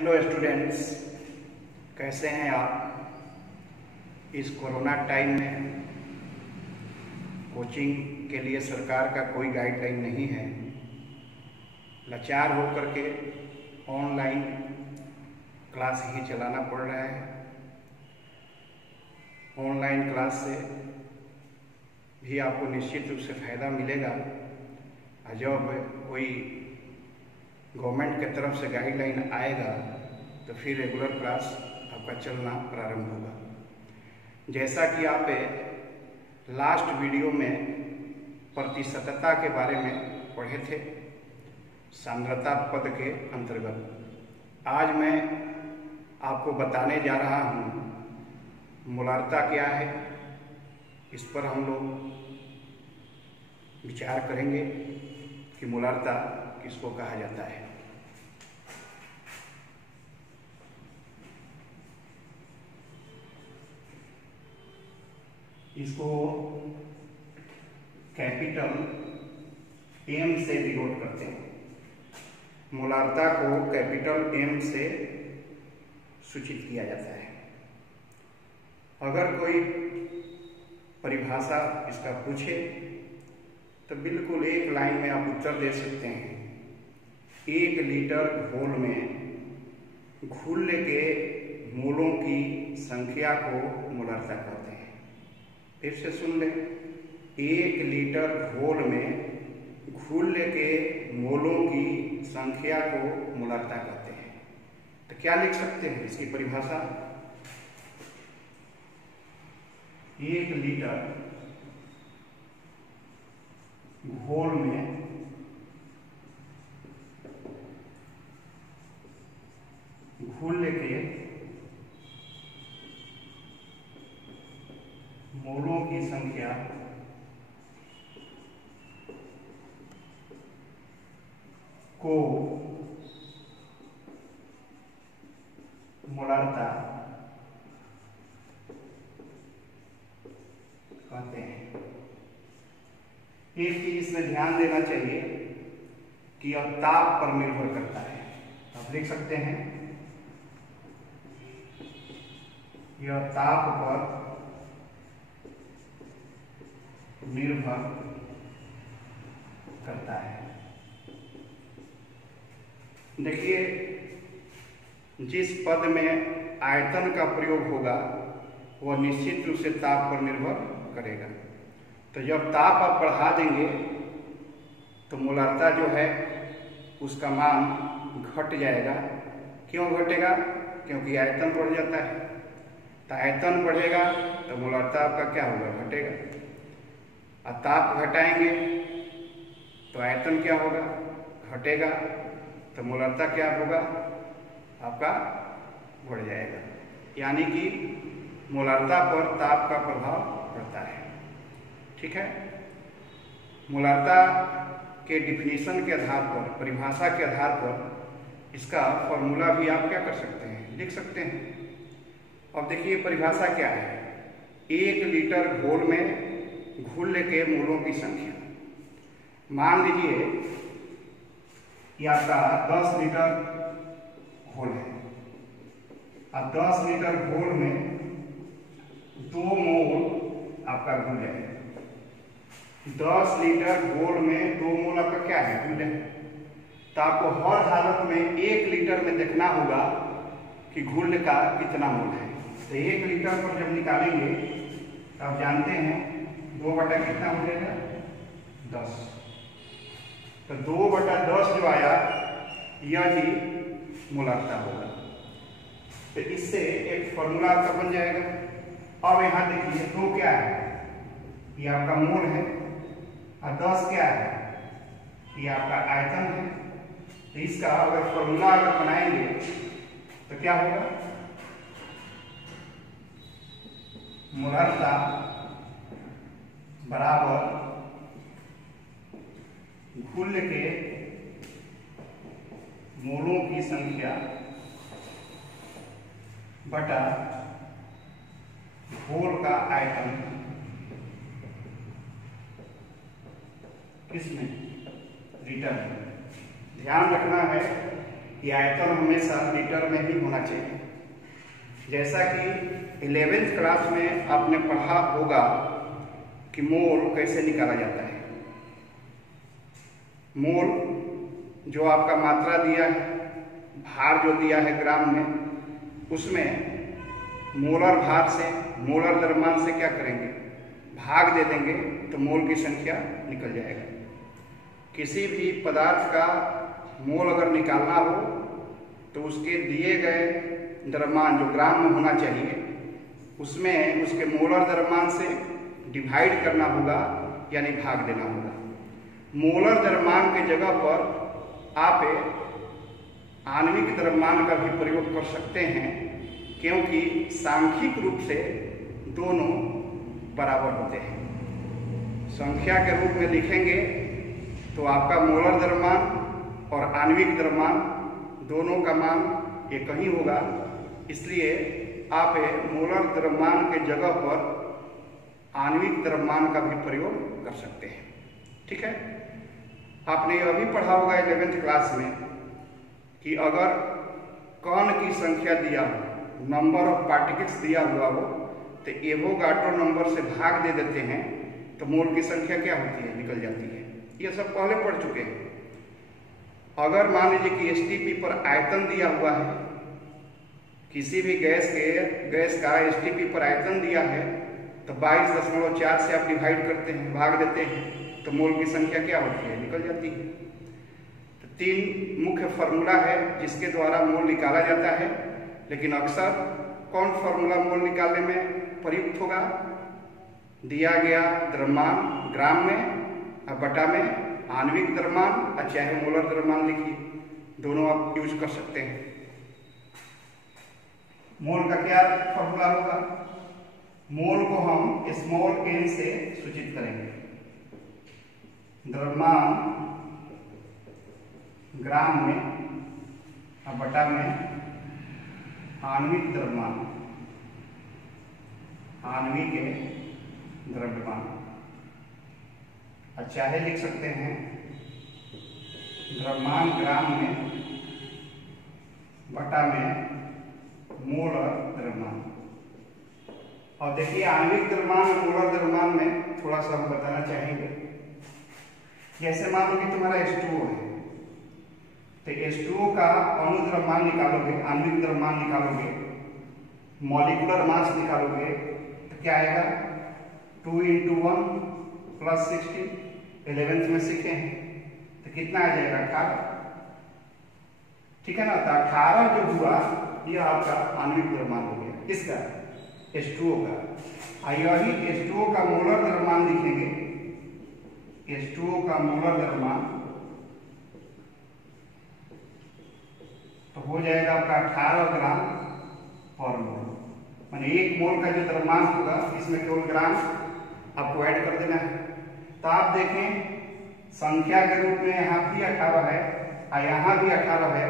Hello students, कैसे हैं आप। इस कोरोना टाइम में कोचिंग के लिए सरकार का कोई गाइडलाइन नहीं है। लाचार होकर के ऑनलाइन क्लास ही चलाना पड़ रहा है। ऑनलाइन क्लास से भी आपको निश्चित रूप से फ़ायदा मिलेगा। जब कोई गवर्नमेंट के तरफ से गाइडलाइन आएगा तो फिर रेगुलर क्लास आपका चलना प्रारंभ होगा। जैसा कि आप लास्ट वीडियो में प्रतिशतता के बारे में पढ़े थे, सांद्रता पद के अंतर्गत, आज मैं आपको बताने जा रहा हूँ मोलारता क्या है। इस पर हम लोग विचार करेंगे कि मोलारता किसको कहा जाता है। इसको कैपिटल एम से डिनोट करते हैं। मोलारता को कैपिटल एम से सूचित किया जाता है। अगर कोई परिभाषा इसका पूछे तो बिल्कुल एक लाइन में आप उत्तर दे सकते हैं। 1 लीटर घोल में घुल के मोलों की संख्या को मोलारता कहते हैं। फिर से सुन लें, 1 लीटर घोल में घुल के मोलों की संख्या को मोलारता कहते हैं। तो क्या लिख सकते हैं इसकी परिभाषा? 1 लीटर घोल में घुल के मोलों की संख्या को मोलारता कहते हैं। एक चीज इसमें ध्यान देना चाहिए कि यह ताप पर निर्भर करता है। आप लिख सकते हैं, यह ताप पर निर्भर करता है। देखिए, जिस पद में आयतन का प्रयोग होगा वह निश्चित रूप से ताप पर निर्भर करेगा। तो जब ताप आप बढ़ा देंगे तो मोलारता जो है उसका मान घट जाएगा। क्यों घटेगा? क्योंकि आयतन बढ़ जाता है। तो आयतन बढ़ेगा तो मोलारता आपका क्या होगा? घटेगा। और ताप घटाएंगे तो आयतन क्या होगा? घटेगा। तो मोलारता क्या होगा? आपका बढ़ जाएगा। यानी कि मोलारता पर ताप का प्रभाव पड़ता है। ठीक है। मोलारता के डिफिनीशन के आधार पर, परिभाषा के आधार पर इसका फॉर्मूला भी आप क्या कर सकते हैं? लिख सकते हैं। अब देखिए परिभाषा क्या है। 1 लीटर घोल में घुल के मोलों की संख्या, मान लीजिए कि आपका 10 लीटर घोल है। अब 10 लीटर घोल में 2 मोल आपका घुल है। 10 लीटर घोल में 2 मोल आपका क्या है? घुल है। तो आपको हर हालत में 1 लीटर में देखना होगा कि घुल का कितना मोल है। तो 1 लीटर पर जब निकालेंगे तो आप जानते हैं 2 बटा कितना हो जाएगा? 10। तो 2/10 जो आया यह ही मोलारता होगा। तो इससे एक फॉर्मूला आपका बन जाएगा। अब यहाँ देखिए 2 क्या है? ये आपका मोल है। और 10 क्या है? ये आपका आयतन है। तो इसका अगर फॉर्मूला अगर बनाएंगे तो क्या होगा? मोलारता बराबर घुल के मोलों की संख्या बटा घोल का आयतन किसमें? लीटर में। ध्यान रखना है ये आयतन हमेशा लीटर में ही होना चाहिए। जैसा कि 11th क्लास में आपने पढ़ा होगा कि मोल कैसे निकाला जाता है। मोल जो आपका मात्रा दिया है, भार जो दिया है ग्राम में, उसमें मोलर भार से, मोलर द्रव्यमान से क्या करेंगे, भाग दे देंगे तो मोल की संख्या निकल जाएगा। किसी भी पदार्थ का मोल अगर निकालना हो तो उसके दिए गए द्रव्यमान जो ग्राम में होना चाहिए, उसमें उसके मोलर द्रव्यमान से डिवाइड करना होगा, यानी भाग देना होगा। मोलर द्रव्यमान के जगह पर आप आणविक द्रव्यमान का भी प्रयोग कर सकते हैं, क्योंकि सांख्यिक रूप से दोनों बराबर होते हैं। संख्या के रूप में लिखेंगे तो आपका मोलर द्रव्यमान और आणविक द्रव्यमान दोनों का मान एक ही होगा, इसलिए आप मोलर द्रव्यमान के जगह पर आणविक द्रव्यमान का भी प्रयोग कर सकते हैं। ठीक है, आपने अभी पढ़ा होगा 11th क्लास में कि अगर कण की संख्या दिया हो, नंबर ऑफ पार्टिकल्स दिया हुआ हो, तो एवोगाड्रो नंबर से भाग दे देते हैं तो मोल की संख्या क्या होती है, निकल जाती है। ये सब पहले पढ़ चुके हैं। अगर मान लीजिए कि एसटीपी पर आयतन दिया हुआ है, किसी भी गैस का एसटीपी पर आयतन दिया है, तो 22.4 से आप डिवाइड करते हैं, भाग देते हैं, तो मोल की संख्या क्या होती है, निकल जाती है। तो 3 मुख्य फार्मूला है जिसके द्वारा मोल निकाला जाता है, लेकिन अक्सर कौन फार्मूला मोल निकालने में प्रयुक्त होगा, दिया गया द्रव्यमान ग्राम में और बटा में आणविक द्रव्यमान और चाहे मोलर द्रव्यमान लिखिए, दोनों आप यूज कर सकते हैं। मोल का क्या फार्मूला होगा, मोल को हम स्मॉल n से सूचित करेंगे। द्रव्यमान ग्राम में और बटा में आणविक द्रव्यमान, आणविक द्रव्यमान, और चाहे लिख सकते हैं द्रव्यमान ग्राम में बटा में मोलर द्रव्यमान। और देखिए आणविक द्रव्यमान और मोलर द्रव्यमान में थोड़ा सा हम बताना चाहेंगे। जैसे मान लो कि तुम्हारा H2O है, तो H2O का अणु द्रव्यमान निकालोगे, आणविक द्रव्यमान निकालोगे, मॉलिक्यूलर मास निकालोगे, तो क्या आएगा, 2 × 1 + 16, 11th में सीखे हैं, तो कितना आ जाएगा, 18। ठीक है ना, तो 18 जो हुआ यह आपका आणविक द्रव्यमान हो गया, किसका, H2O का। यही H2O का मोलर द्रव्यमान लिखेंगे, H2O का मोलर द्रव्यमान तो हो जाएगा आपका 18 ग्राम पर मोल। माने 1 मोल का जो द्रव्यमान होगा इसमें केवल ग्राम आपको ऐड कर देना है। तो आप देखें संख्या के रूप में यहाँ भी 18 है और यहाँ भी 18 है,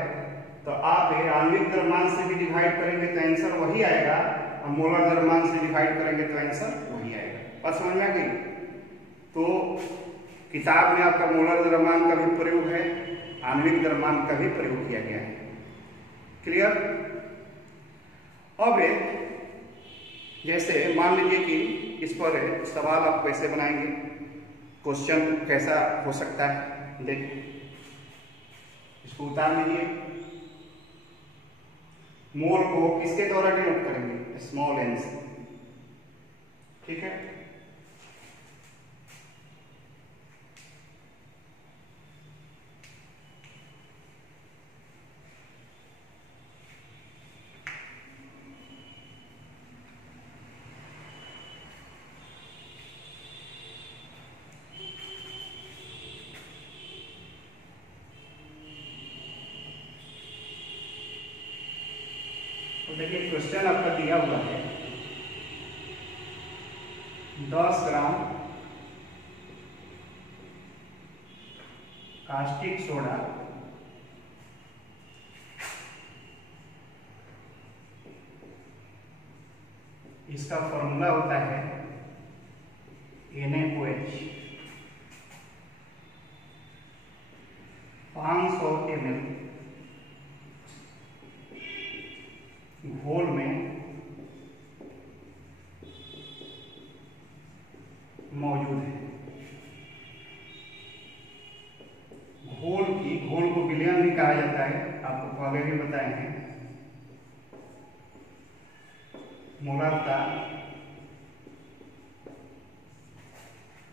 तो आप आणविक द्रव्यमान से भी डिवाइड करेंगे तो आंसर वही आएगा, और मोलर द्रव्यमान से डिवाइड करेंगे तो आंसर वही आएगा। बात समझ में आ गई? तो किताब में आपका मोलर द्रव्यमान का भी प्रयोग है, आणविक द्रव्यमान का भी प्रयोग किया गया है। क्लियर? अब जैसे मान लीजिए कि इस पर सवाल आप कैसे बनाएंगे, क्वेश्चन कैसा हो सकता है, देखिए इसको उतार लीजिए। मोल को किसके द्वारा डिनोट करेंगे, स्मॉल n से। ठीक है, तो देखिए क्वेश्चन आपका दिया हुआ है 10 ग्राम कास्टिक सोडा इसका फॉर्मूला होता है NaOH 500 ml घोल में मौजूद है। घोल को विलयन भी कहा जाता है, आपको पहले भी बताए हैं। मोलारता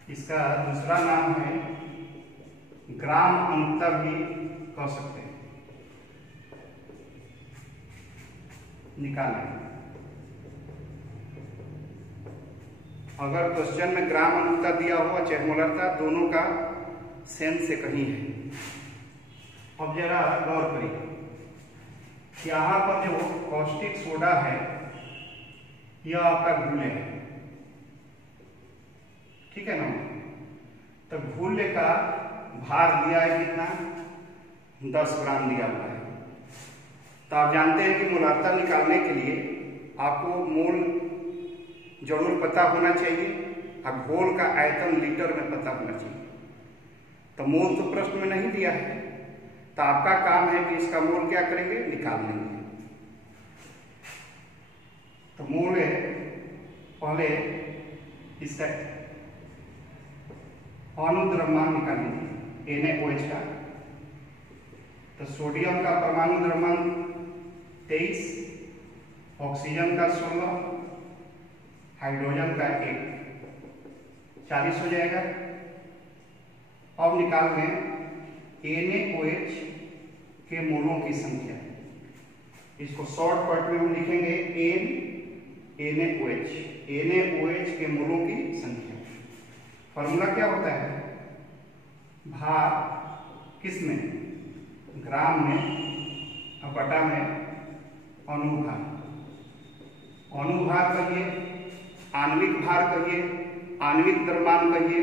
इसका दूसरा नाम है ग्राम अंतर भी कह सकते हैं। निकालें, अगर क्वेश्चन में ग्राम अंतर दिया हुआ चाहे मोलारता, दोनों का सेंस से कहीं है। अब जरा गौर करिए, यहाँ पर जो कॉस्टिक सोडा है यह आपका घुले है, ठीक है ना। तो घुले का भार दिया है कितना, 10 ग्राम दिया हुआ है। तो आप जानते हैं कि मोलारता निकालने के लिए आपको मोल जरूर पता होना चाहिए और घोल का आयतन लीटर में पता होना चाहिए। तो मोल तो प्रश्न में नहीं दिया है, तो आपका काम है कि इसका मोल क्या करेंगे, निकाल लेंगे। तो मोल है, पहले इसका अणुद्रव्यमान निकाल लीजिए NaOH का। तो सोडियम का परमाणु द्रव्यमान 23, ऑक्सीजन का 16, हाइड्रोजन का 1, 40 हो जाएगा। अब निकाल लें NaOH के मोलों की संख्या। इसको शॉर्टकट में हम लिखेंगे NaOH के मोलों की संख्या। फॉर्मूला क्या होता है, भार किसमें, ग्राम में और बटा में अणुभार। अणुभार कहिए, आणविक भार कहिए, आणविक द्रव्यमान कहिए,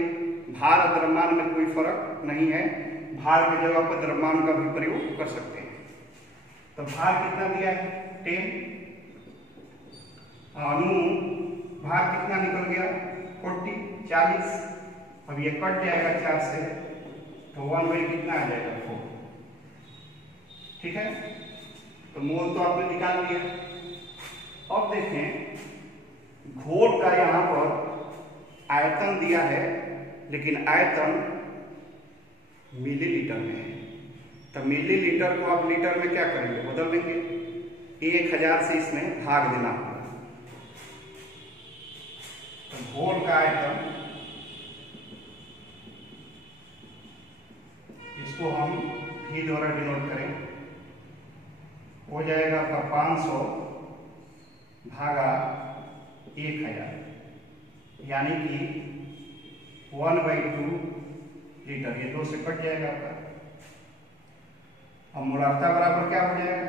भार द्रव्यमान में कोई फर्क नहीं है, भार की जगह पर द्रव्यमान का भी प्रयोग कर सकते हैं। तो भार कितना दिया है, 10। अणु भार कितना निकल गया, 40। अब ये कट जाएगा 4 से, तो 1/, कितना आ जाएगा, 4। ठीक है, तो मोल तो आपने निकाल लिया। अब देखें घोल का यहाँ पर आयतन दिया है, लेकिन आयतन मिलीलीटर में है। तो मिलीलीटर को आप लीटर में क्या करेंगे, बदल देंगे। 1000 से इसमें भाग देना होगा। तो घोल का आयतन, इसको हम V द्वारा डिनोट करें, हो जाएगा आपका 500 भागा 1000, यानी कि 1/2 लीटर। ये 2 से कट जाएगा आपका। अब मोलारता बराबर क्या हो जाएगा,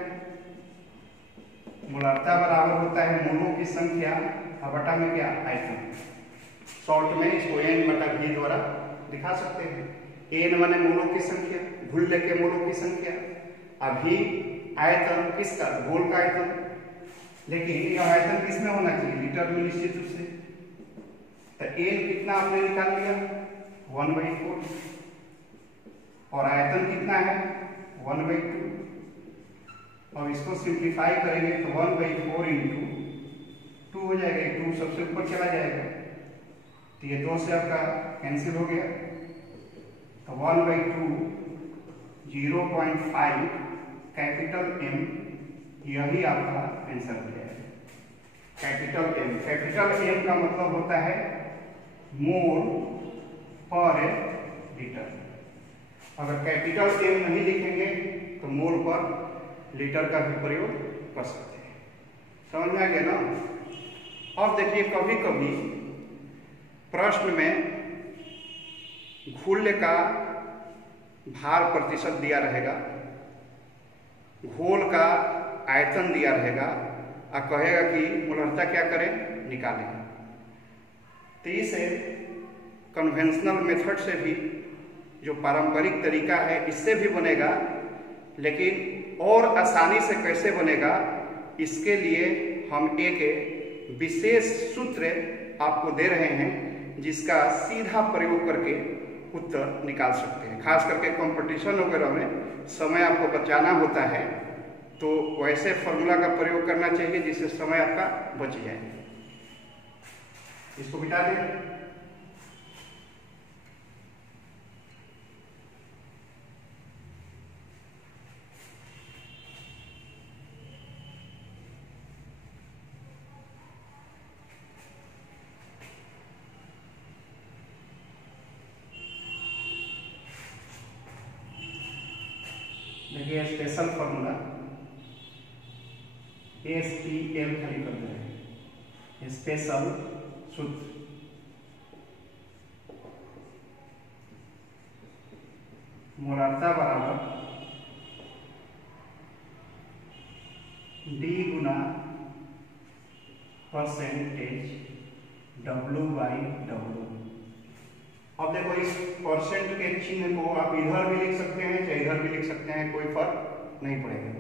मोलारता बराबर होता है मोलों की संख्या और बटा में क्या, आयतन। शॉर्ट में इसको N/V द्वारा दिखा सकते हैं। N माने मोलों की संख्या, घुल के मोलों की संख्या, अभी आयतन किसका, घोल का आयतन। लेकिन यह आयतन किसमें होना चाहिए, लीटर में निश्चित रूप से। तो N कितना आपने निकाल लिया, 1/4, और आयतन कितना है, 1/2। अब इसको सिंप्लीफाई करेंगे तो 1/4 × 2 हो जाएगा। 2 सबसे ऊपर चला जाएगा, तो ये 2 से आपका कैंसिल हो गया। तो 1/2 0.5 कैपिटल M, यही आपका आंसर हो जाएगा। कैपिटल M का मतलब होता है मोल पर लीटर। अगर कैपिटल M नहीं लिखेंगे तो मोल पर लीटर का भी प्रयोग कर सकते हैं। समझ में आ गया ना। अब देखिए, कभी कभी प्रश्न में घुल्य का भार प्रतिशत दिया रहेगा, घोल का आयतन दिया रहेगा और कहेगा कि मोलारता क्या करें, निकालें। तो इसे कन्वेंशनल मेथड से भी, जो पारंपरिक तरीका है, इससे भी बनेगा। लेकिन और आसानी से कैसे बनेगा, इसके लिए हम एक विशेष सूत्र आपको दे रहे हैं, जिसका सीधा प्रयोग करके उत्तर निकाल सकते हैं। खास करके कंपटीशन वगैरह में समय आपको बचाना होता है, तो वैसे फॉर्मूला का प्रयोग करना चाहिए जिससे समय आपका बच जाए। इसको मिटा दें। देखिए स्पेशल फॉर्मूला SPL खाली कर दे रहे हैं, स्पेशल सूत्र मोलारिता बराबर D गुना परसेंटेज W/W। अब देखो इस परसेंट के चिन्ह को आप इधर भी लिख सकते हैं चाहे इधर भी लिख सकते हैं, कोई फर्क नहीं पड़ेगा।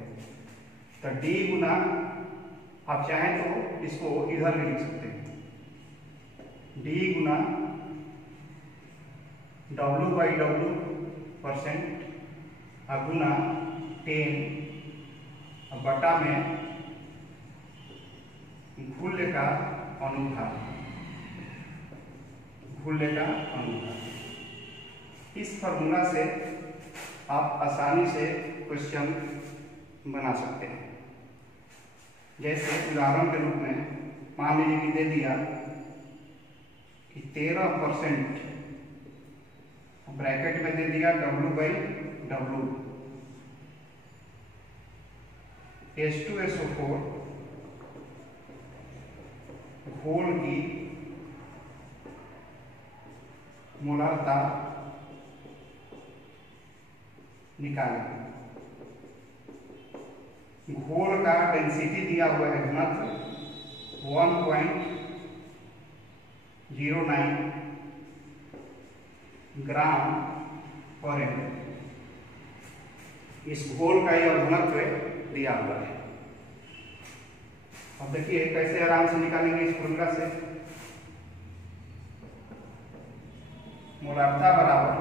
तो D गुना आप चाहें तो इसको इधर भी लिख सकते हैं, D गुना W/W परसेंट गुना 10 बटा में घूल्य का अनुभाग, घूल्य का अनुभाग। इस फॉर्मूला से आप आसानी से क्वेश्चन बना सकते हैं। जैसे उदाहरण के रूप में मान लीजिए कि दे दिया कि 13% ब्रैकेट में दे दिया W/W H2SO4 घोल की मोलारिता निकालें। घोल का डेंसिटी दिया हुआ है घनत्व 1.09 ग्राम पर ml। इस घोल का यह घनत्व दिया हुआ है। अब देखिए कैसे आराम से निकालेंगे इस फॉर्मूला से। मोलारिता बराबर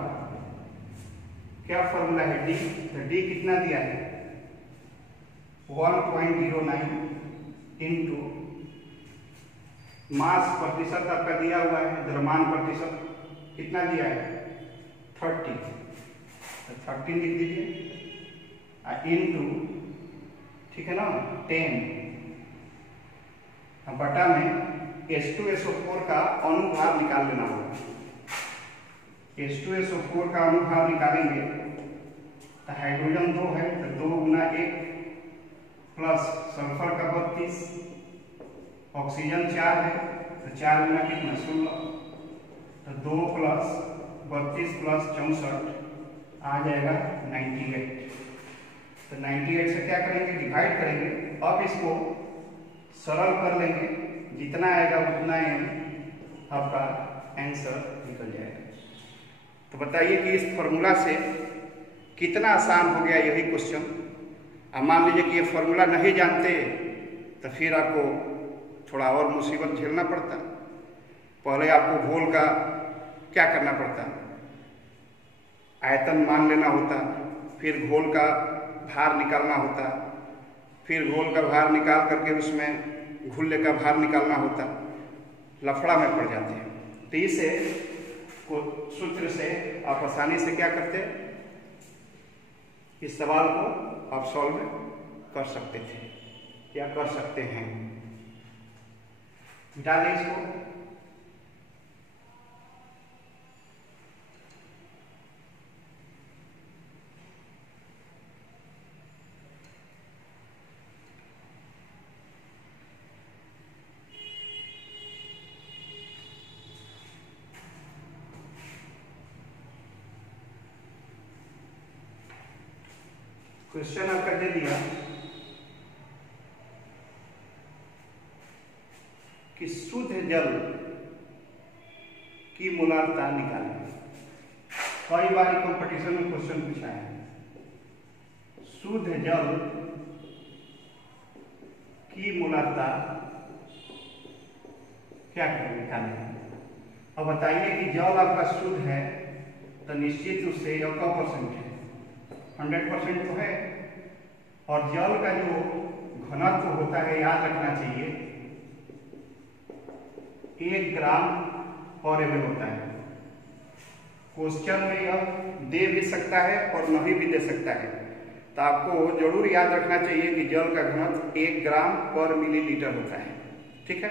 क्या फॉर्मूला है D, तो D कितना दिया है 1.09 इंटू मास प्रतिशत आपका दिया हुआ है, द्रव्यमान प्रतिशत कितना दिया है 30, तो 30 लिख दीजिए इंटू, ठीक है ना 10 बटा में H2SO4 का अनुभाग निकाल लेना होगा। H2SO4 का अनुभाग निकालेंगे तो हाइड्रोजन 2 है तो 2 गुना 1 प्लस सल्फर का 32, ऑक्सीजन 4 है तो 4 गुना कितना 16, तो 2 प्लस 32 प्लस 64 आ जाएगा 98। तो 98 से क्या करेंगे डिवाइड करेंगे। अब इसको सरल कर लेंगे, जितना आएगा उतना ही आपका आंसर निकल जाएगा। तो बताइए कि इस फॉर्मूला से कितना आसान हो गया यही क्वेश्चन। अब मान लीजिए कि ये फॉर्मूला नहीं जानते तो फिर आपको थोड़ा और मुसीबत झेलना पड़ता। पहले आपको घोल का क्या करना पड़ता, आयतन मान लेना होता, फिर घोल का भार निकालना होता, फिर घोल का भार निकाल करके उसमें घुल्ले का भार निकालना होता, लफड़ा में पड़ जाते हैं। तो इसे को सूत्र से आप आसानी से क्या करते, इस सवाल को आप सॉल्व कर सकते थे या कर सकते हैं। मिटा दें इसको। क्वेश्चन आपका दे दिया कि शुद्ध जल की मोलारिता निकालें। कई बार कंपटीशन में क्वेश्चन पूछा है, शुद्ध जल की मोलारिता क्या करें निकालें। अब बताइए कि जल आपका शुद्ध है तो निश्चित रूप से यह 100% है, 100% तो है। और जल का जो घनत्व होता है याद रखना चाहिए 1 ग्राम पर ml होता है। क्वेश्चन में यह दे भी सकता है और नहीं भी दे सकता है, तो आपको जरूर याद रखना चाहिए कि जल का घनत्व 1 ग्राम पर मिलीलीटर होता है। ठीक है,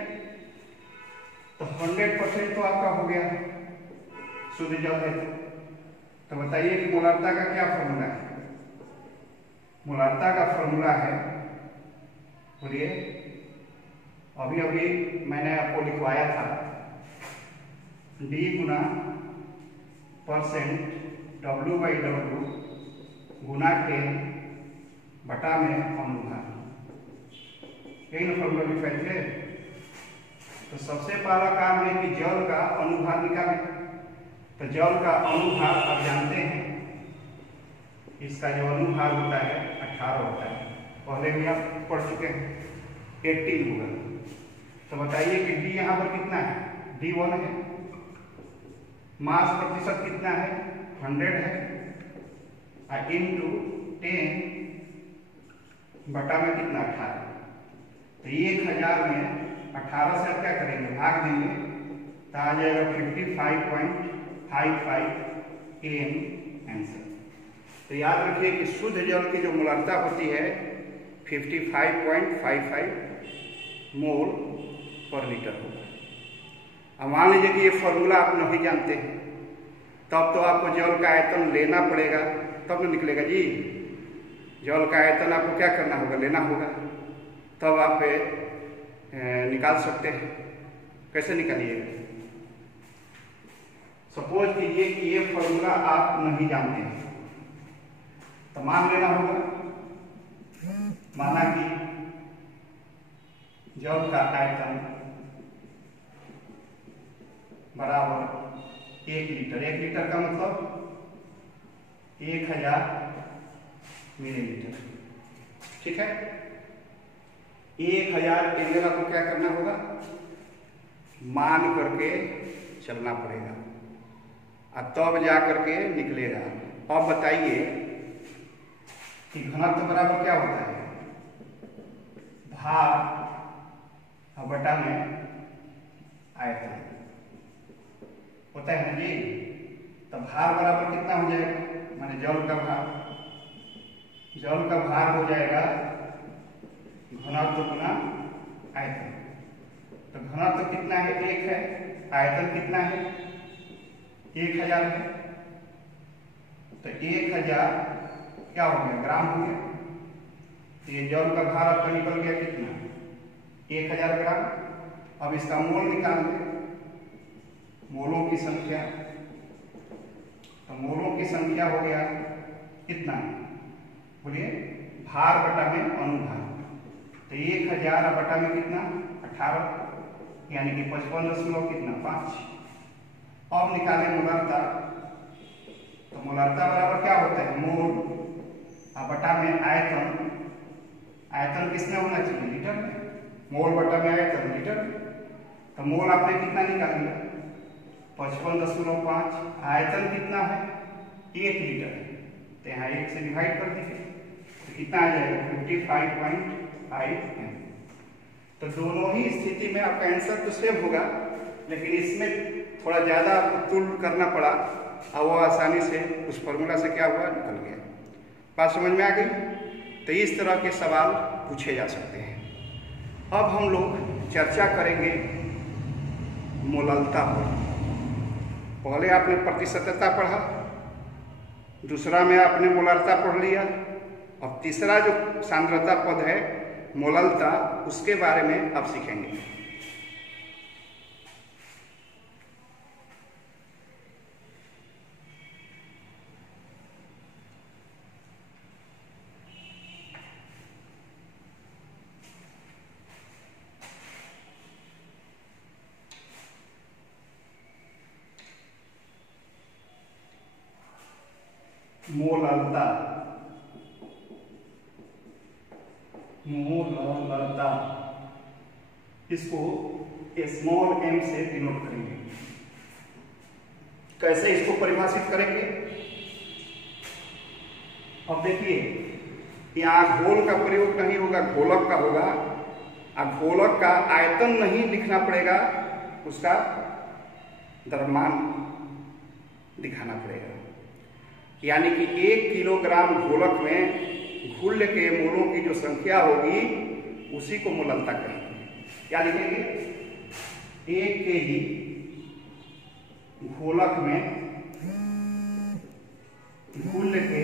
तो 100% तो आपका हो गया शुद्ध जल है। तो बताइए कि मोलारता का क्या फॉर्मूला है? मोलारता का फॉर्मूला है, बोलिए, अभी अभी मैंने आपको लिखवाया था, D गुना % W/W गुना 10 बटा में अनुभार। यही ना फॉर्मूला लिखवाए थे। तो सबसे पहला काम है कि जल का अनुभार निकालें। तो जल का अनुभार आप जानते हैं, इसका जो अनुभार होता है 18 होता है, पहले भी आप पढ़ चुके हैं, 18 होगा। तो बताइए कि D यहाँ पर कितना है? D 1 है। मास प्रतिशत कितना है? 100 है, इंटू 10 बटा में कितना? 18। तो 1000 में 18 से आप क्या करेंगे? भाग देंगे, तो आ जाएगा 55.55 kN आंसर। तो याद रखिए कि शुद्ध जल की जो मोलारता होती है 55.55 मोल पर लीटर होगा। अब मान लीजिए कि ये फॉर्मूला आप नहीं जानते हैं, तब तो आपको जल का आयतन लेना पड़ेगा, तब न निकलेगा जी। जल का आयतन आपको क्या करना होगा? लेना होगा, तब आप निकाल सकते हैं। कैसे निकालिएगा? सपोज कीजिए कि ये फॉर्मूला आप नहीं जानते हैं, तो मान लेना होगा, माना कि जल का आयतन बराबर 1 लीटर। 1 लीटर का मतलब 1000 मिलीलीटर। ठीक है, 1000 ml को क्या करना होगा? मान करके चलना पड़ेगा, और तब जा करके निकलेगा। अब बताइए कि घनत्व बराबर क्या होता है? भार बटा में आयतन होता है ना जी। तो भार बराबर कितना हो जाएगा? माने जल का भार हो जाएगा घनत्व गुना आयतन। तो घनत्व कितना है? 1 है। आयतन कितना है? 1000 है। तो 1000 क्या हो गया? ग्राम हो गया। तो ये जल का भार आपका निकल गया कितना? 1000 ग्राम। अब इसका मोल निकाल दें, मोलों की संख्या। तो मोलों की संख्या हो गया कितना? बोलिए, भार बटा में अनुभार। तो 1000 बटा में कितना? 18, यानी कि 55.5। अब निकालें मोलारता। तो मोलारता बराबर क्या होता है? मोल बटा में आयतन। आयतन किसमें होना चाहिए? लीटर में। मोल बटा में आयतन लीटर में। तो मोल आपने कितना निकाल लिया? 55.5। आयतन कितना है? 1 लीटर। तो यहाँ 1 से डिवाइड कर दीजिए, तो कितना आ जाएगा? 55.5 m। तो दोनों ही स्थिति में आपका आंसर तो सेम होगा, लेकिन इसमें थोड़ा ज़्यादा आपको तुल करना पड़ा, और वो आसानी से उस फॉर्मूला से क्या हुआ? निकल गया। बात समझ में आ गई? तो इस तरह के सवाल पूछे जा सकते हैं। अब हम लोग चर्चा करेंगे मोललता पर। पहले आपने प्रतिशतता पढ़ा, दूसरा में आपने मोलारता पढ़ लिया, अब तीसरा जो सांद्रता पद है मोललता, उसके बारे में अब सीखेंगे। मोललता, मोललता, इसको स्मॉल m से डिनोट करेंगे। कैसे इसको परिभाषित करेंगे? अब देखिए, यहाँ घोल का प्रयोग नहीं होगा, घोलक का होगा। अब घोलक का आयतन नहीं लिखना पड़ेगा, उसका द्रव्यमान दिखाना पड़ेगा। यानी कि 1 किलोग्राम घोलक में घुल्य के मोलों की जो संख्या होगी उसी को मोललता कहेंगे। क्या लिखेंगे? 1 केजी घोलक में घुल्य के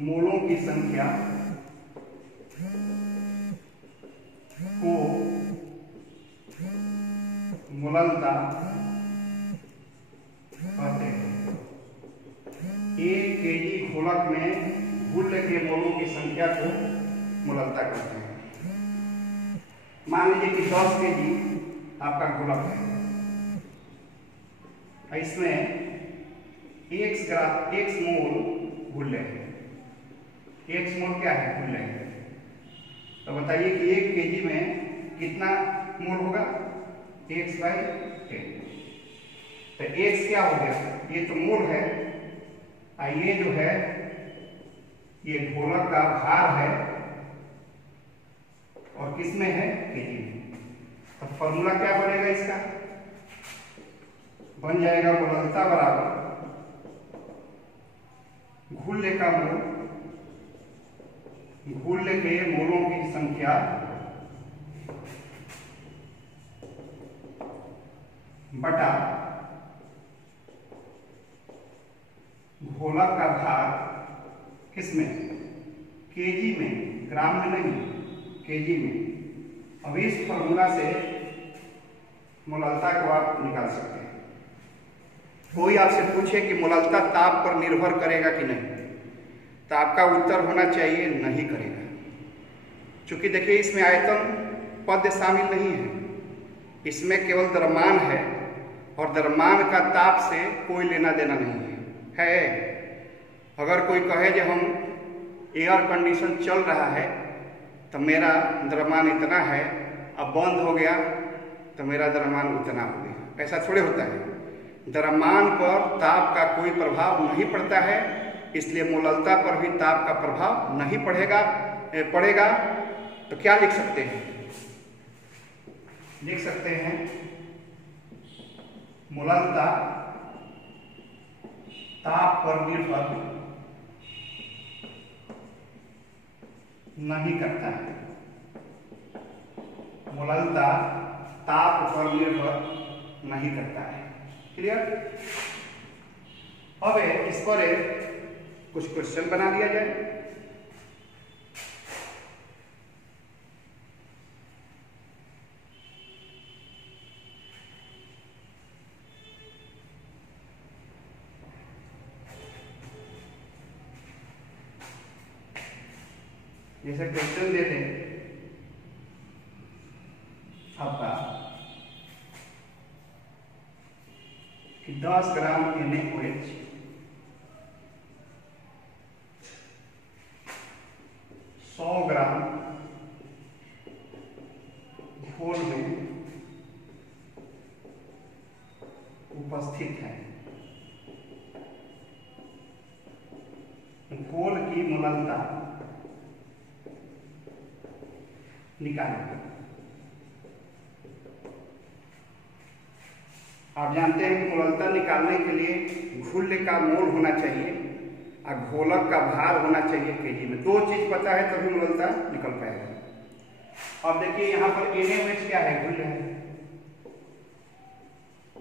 मोलों की संख्या को मोललता कहते हैं। 1 केजी घोलक में घुल्य के मोलों की संख्या को मोललता कहते हैं। मान लीजिए कि 10 केजी आपका घोलक है, इसमें 1 मोल घुल्य है। 1 मोल क्या है? घुल्य है। तो बताइए कि 1 केजी में कितना मोल होगा? x/10। तो x क्या हो गया? ये तो मोल है, और ये जो है ये घोलक का भार है, और किस में है? केजी में। तो फॉर्मूला क्या बनेगा इसका? बन जाएगा मोललता बराबर घुल्य का मोल, घुल्य के मोलों की संख्या बटा घोलक का भार, किसमें? केजी में, ग्राम में नहीं, केजी में। अब इस फॉर्मूला से मोललता को आप निकाल सकते हैं। कोई आपसे पूछे कि मोललता ताप पर निर्भर करेगा कि नहीं, तो आपका उत्तर होना चाहिए नहीं करेगा। क्योंकि देखिए इसमें आयतन पद शामिल नहीं है, इसमें केवल द्रव्यमान है, और द्रव्यमान का ताप से कोई लेना देना नहीं है। अगर कोई कहे कि हम एयर कंडीशन चल रहा है तो मेरा द्रव्यमान इतना है, अब बंद हो गया तो मेरा द्रव्यमान उतना हो गया, ऐसा थोड़े होता है। द्रव्यमान पर ताप का कोई प्रभाव नहीं पड़ता है, इसलिए मोललता पर भी ताप का प्रभाव नहीं पड़ेगा। तो क्या लिख सकते हैं? लिख सकते हैं मोललता ताप पर निर्भर नहीं करता है। मोललता ताप पर निर्भर नहीं करता है। क्लियर? अब इस पर कुछ क्वेश्चन बना दिया जाए। जैसे क्वेश्चन दे दें आपका कि 10 ग्राम NaOH 100 ग्राम घोल में उपस्थित है। घोल की मोललता निकालें। आप जानते हैं कि मोललता निकालने के लिए घुल्य का मोल होना चाहिए और घोलक का भार होना चाहिए केजी में। 2 चीज पता है तभी मोललता निकल पाएगा। अब देखिए यहाँ पर NaOH क्या है? घुल्य है।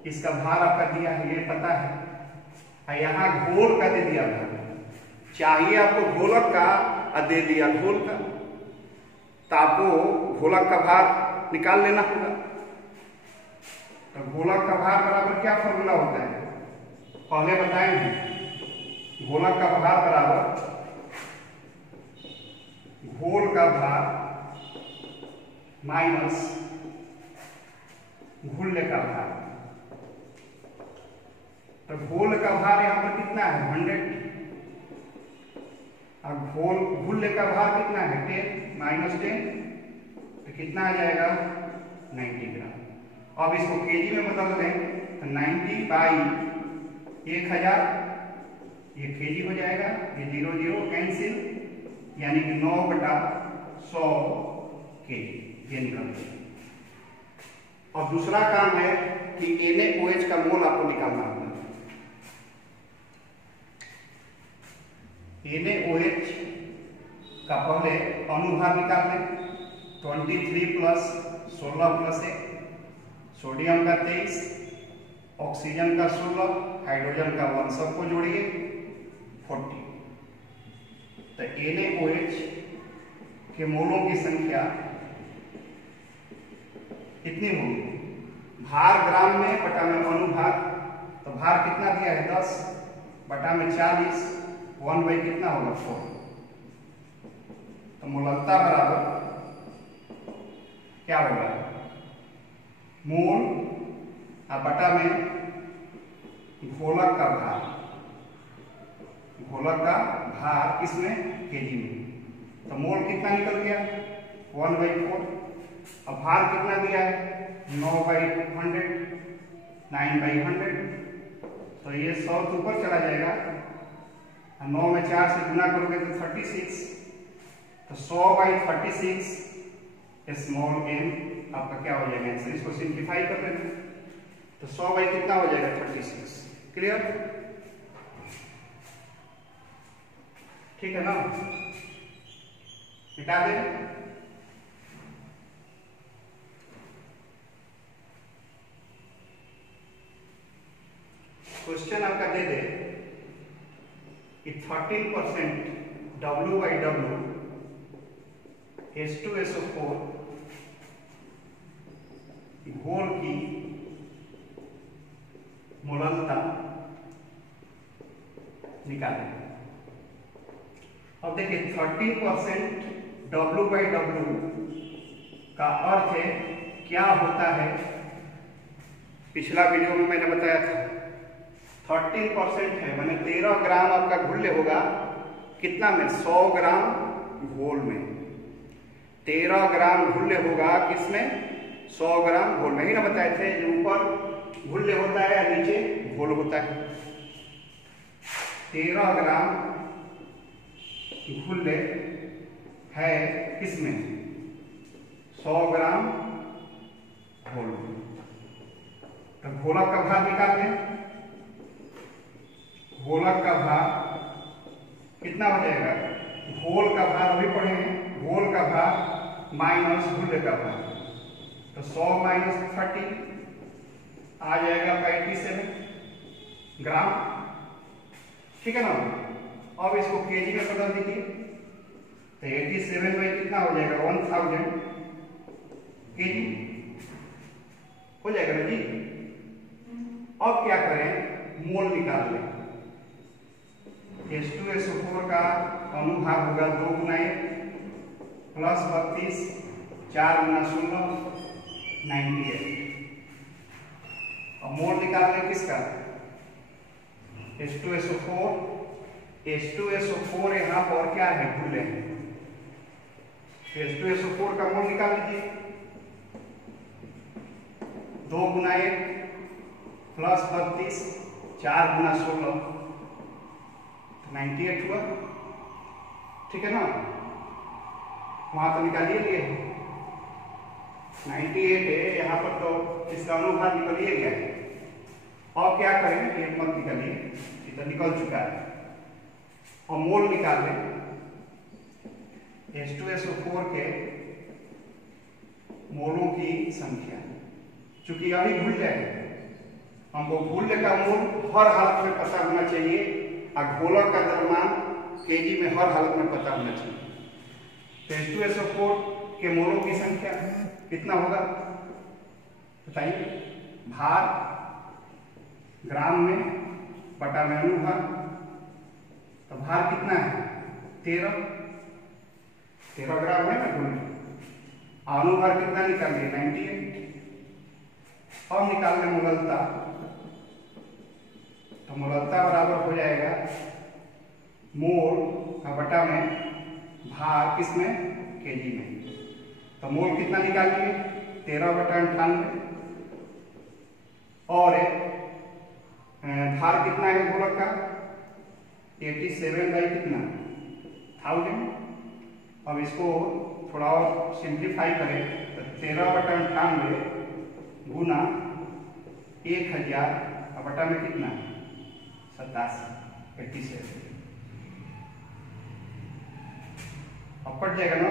इसका भार आपका दिया है, ये पता है, और यहाँ घोल का दे दिया भार। चाहिए आपको घोलक का और दे दिया घोल का, तो आपको घोलक का भार निकाल लेना होगा। तो घोलक का भार बराबर क्या फॉर्मूला होता है? पहले बताए हैं, घोलक का भार बराबर घोल का भार माइनस घुल्य का भार। तो घोल का भार यहाँ पर कितना है? 100, और घुल्य का भार कितना है? 10 - 10, तो कितना आ जाएगा? 90 ग्राम। अब इसको केजी में बदल दें तो 90/1000, ये केजी हो जाएगा, ये 0 0 कैंसिल, यानी कि 9/100 केजी ये निकल गया। और दूसरा काम है कि NaOH का मोल आपको निकालना होगा। NaOH का पहले अनुभार निकाल लें, 23 प्लस 16 प्लस 1, सोडियम का 23, ऑक्सीजन का 16, हाइड्रोजन का 1, सबको जोड़िए 40। तो NaOH के मोलों की संख्या कितनी होगी? भार ग्राम में बटा में अनुभार, तो भार कितना दिया है 10 बटा में 40, 1 बाई कितना होगा 4। तो मोललता बराबर क्या होगा? मोल और बटा में घोलक का भार, घोलक का भार किसमें? केजी में। तो मोल कितना निकल गया? 1/4। अब भार कितना दिया है? 9/100, 9/100। तो ये 100 के ऊपर चला जाएगा, 9 में 4 से गुना करोगे तो 36। तो 100/36 स्मॉल m आपका क्या हो जाएगा आंसर। इसको सिंप्लीफाई कर लेना, तो 100 बाई कितना हो जाएगा 36। क्लियर? ठीक है ना? मिटा दें। क्वेश्चन आपका दे दे कि 13% W/W H2SO4 घोल की मोललता निकालें। अब देखिए 13% W/W का अर्थ है क्या होता है? पिछला वीडियो में मैंने बताया था 13% है, मैंने 13 ग्राम आपका घुल्ले होगा कितना में? 100 ग्राम घोल में 13 ग्राम घुल्ले होगा किसमें? 100 ग्राम घोल में। ही ना बताए थे, जो ऊपर घुल्ले होता है या नीचे घोल होता है। 13 ग्राम घुल्ले है किसमें? 100 ग्राम घोल में। तो घोलक का भार निकाल लें। घोलक का भार कितना हो जाएगा? घोल का भार अभी पढ़े हैं, घोल का भार माइनस घुल्ले का भार, तो 100 - 30 आ जाएगा 87 ग्राम। ठीक है ना? अब इसको केजी में बदल दीजिए, तो 87 में कितना हो जाएगा? 1000 केजी हो जाएगा ना जी। अब क्या करें? मोल निकाल लें। H2SO4 का अनुभाग होगा 2 × 1 प्लस 32, 4 × 16 98। अब मोल निकाल लें किसका? H2SO4। H2SO4 यहाँ पर क्या है? घुल्ले हैं। H2SO4 का मोल निकाल लीजिए। 2 × 1 प्लस 32, 4 × 16 98 हुआ। ठीक है ना? वहां तो निकालिए लिए 98 है यहाँ पर, तो इसका अनुभाग निकलिए गया है। और क्या करें? ये मत निकालिए, इधर निकल चुका है। और मोल निकाल लें H2SO4 के मोलों की संख्या। चूंकि अभी भूल जाए, हमको घुल्ले का मोल हर हालत में पता होना चाहिए और घोलक का द्रव्यमान केजी में हर हालत में पता होना चाहिए। तो H2SO4 के मोलों की संख्या कितना होगा बताइए? भार ग्राम में बटा में अनुभार, तो भार कितना है? 13 ग्राम है ना घुल्ले। अनुभार कितना निकालिए? 98। अब निकाल लें मोललता, तो मोललता बराबर हो जाएगा मोल का बटा में भार किसमें? केजी में। तो मोल कितना निकालिए? 13/98। और भार कितना है घोलक का? 87 बाई कितना 1000। अब इसको थोड़ा और सिंप्लीफाई करें तो 13/98 गुना 1000 बटा में कितना 87 87। अब कट जाएगा ना।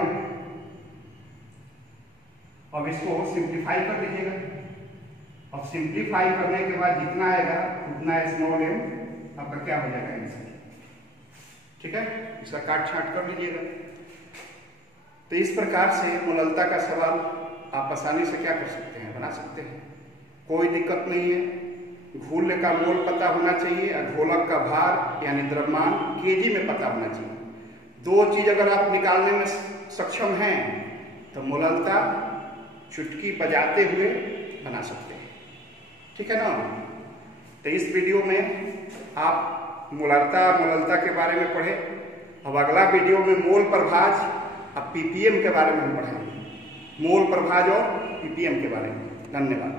अब इसको सिंप्लीफाई कर लीजिएगा। अब सिंप्लीफाई करने के बाद जितना आएगा उतना स्मॉल m आपका क्या हो जाएगा आंसर। ठीक है, इसका काट छांट कर लीजिएगा। तो इस प्रकार से मूललता का सवाल आप आसानी से क्या कर सकते हैं, बना सकते हैं, कोई दिक्कत नहीं है। घूर्ण्य का मोल पता होना चाहिए और घोलक का भार यानी द्रव्यमान केजी में पता होना चाहिए। दो चीज अगर आप निकालने में सक्षम हैं तो मूललता चुटकी बजाते हुए बना सकते हैं। ठीक है ना। तो इस वीडियो में आप मूललता के बारे में पढ़े। अब अगला वीडियो में मोल प्रभाज और पीपीएम के बारे में हम पढ़ेंगे। मोल प्रभाज और पीपीएम के बारे में। धन्यवाद।